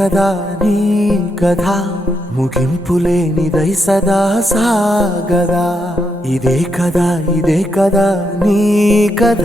కదా నీ కథ? ముగింపులేనిదై సదా సాగదా? ఇదే కదా ఇదే కదా నీ కథ?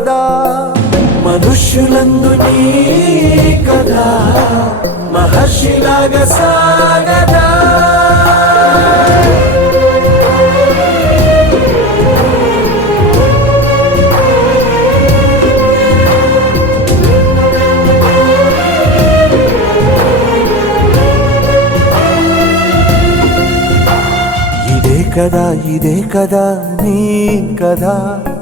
కదా మనుష్యులందు నీ కథ మహర్షిలాగా సాగదా. ఇదే కదా ఇదే కదా నీ కదా.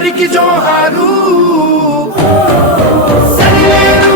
రహదారికి జోహారు సరిలేరు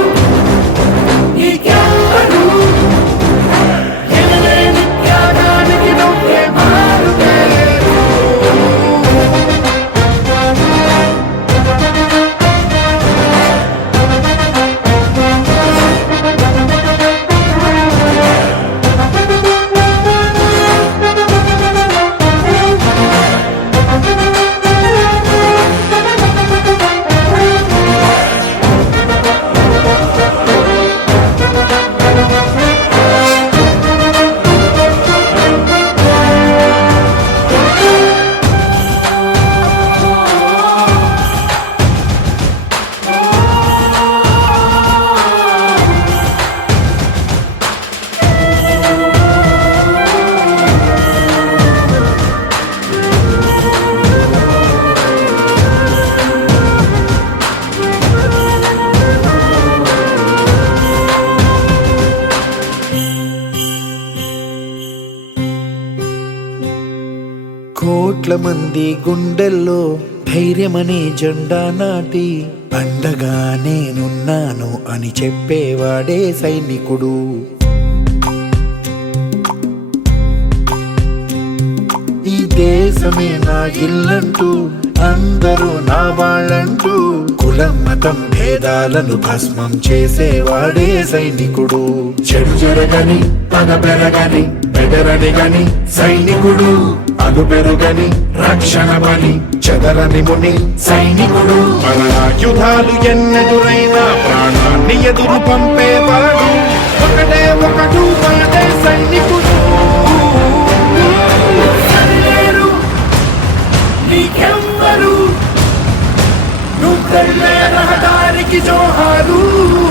కోట్ల మంది గుండెల్లో ధైర్యమనే జెండా నాటి అండగా నేనున్నాను అని చెప్పేవాడే సైనికుడు. ఈ దేశమే నా ఇల్లంటూ అందరూ నా వాళ్ళంటూ కులం మతం భేదాలను భస్మం చేసేవాడే సైనికుడు. చెడు జరగని పగ పెరగని బెదరని గని సైనికుడు. అను పెరుగని రక్షణ బలి చెదరని ముని సైనికుడు. మన ఆయుధాలు ఎన్నెదురైనా ప్రాణాన్ని ఎదురు పంపేవాడు ఒకటే ఒకడు మనదే సైనికుడు. సరిలేరు. నీకెవ్వరు? నువ్వెళ్ళే రహదారికి జోహారు.